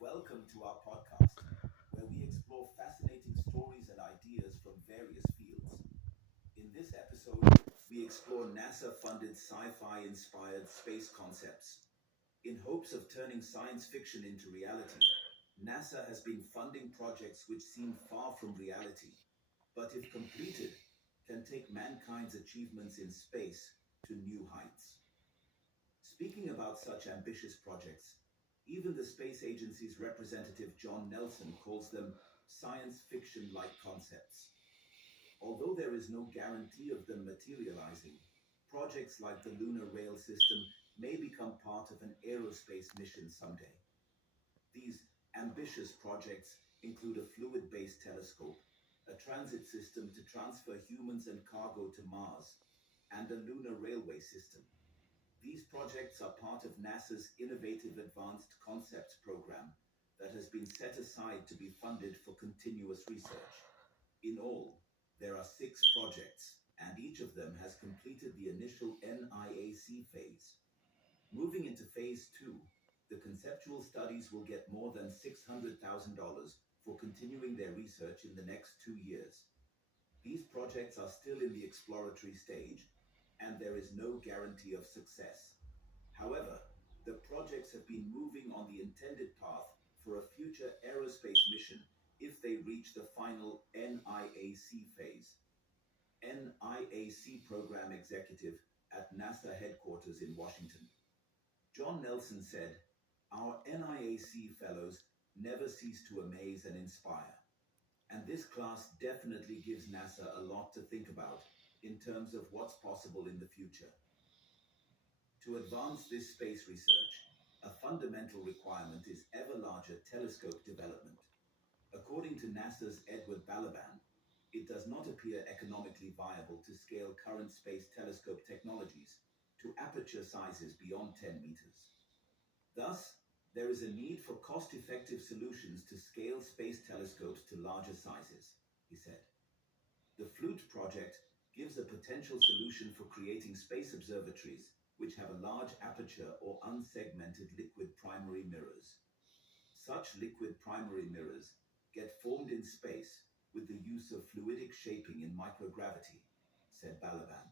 Welcome to our podcast, where we explore fascinating stories and ideas from various fields. In this episode, we explore NASA funded sci fi inspired space concepts. In hopes of turning science fiction into reality, NASA has been funding projects which seem far from reality, but if completed, can take mankind's achievements in space to new heights. Speaking about such ambitious projects, even the space agency's representative John Nelson calls them science fiction like concepts. Although there is no guarantee of them materializing, projects like the lunar rail system may become part of an aerospace mission someday. These ambitious projects include a fluid based telescope, a transit system to transfer humans and cargo to Mars, and a lunar railway system. These projects are part of NASA's Innovative Advanced Concepts program that has been set aside to be funded for continuous research. In all, there are six projects, and each of them has completed the initial NIAC phase. Moving into phase two, the conceptual studies will get more than $600,000 for continuing their research in the next 2 years. These projects are still in the exploratory stage, and there is no guarantee of success. However, the projects have been moving on the intended path for a future aerospace mission if they reach the final NIAC phase. NIAC Program Executive at NASA headquarters in Washington. John Nelson said, "Our NIAC fellows never cease to amaze and inspire. And this class definitely gives NASA a lot to think about in terms of what's possible in the future. To advance this space research, a fundamental requirement is ever larger telescope development. According to NASA's Edward Balaban, it does not appear economically viable to scale current space telescope technologies to aperture sizes beyond 10 meters. Thus, there is a need for cost-effective solutions to scale space telescopes to larger sizes," he said. The FLUTE project gives a potential solution for creating space observatories which have a large aperture or unsegmented liquid primary mirrors. Such liquid primary mirrors get formed in space with the use of fluidic shaping in microgravity, said Balaban.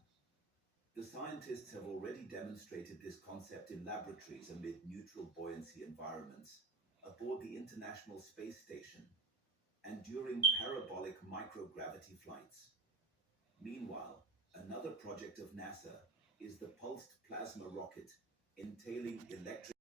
The scientists have already demonstrated this concept in laboratories amid neutral buoyancy environments, aboard the International Space Station, and during parabolic microgravity flights. Meanwhile, another project of NASA is the pulsed plasma rocket, entailing electric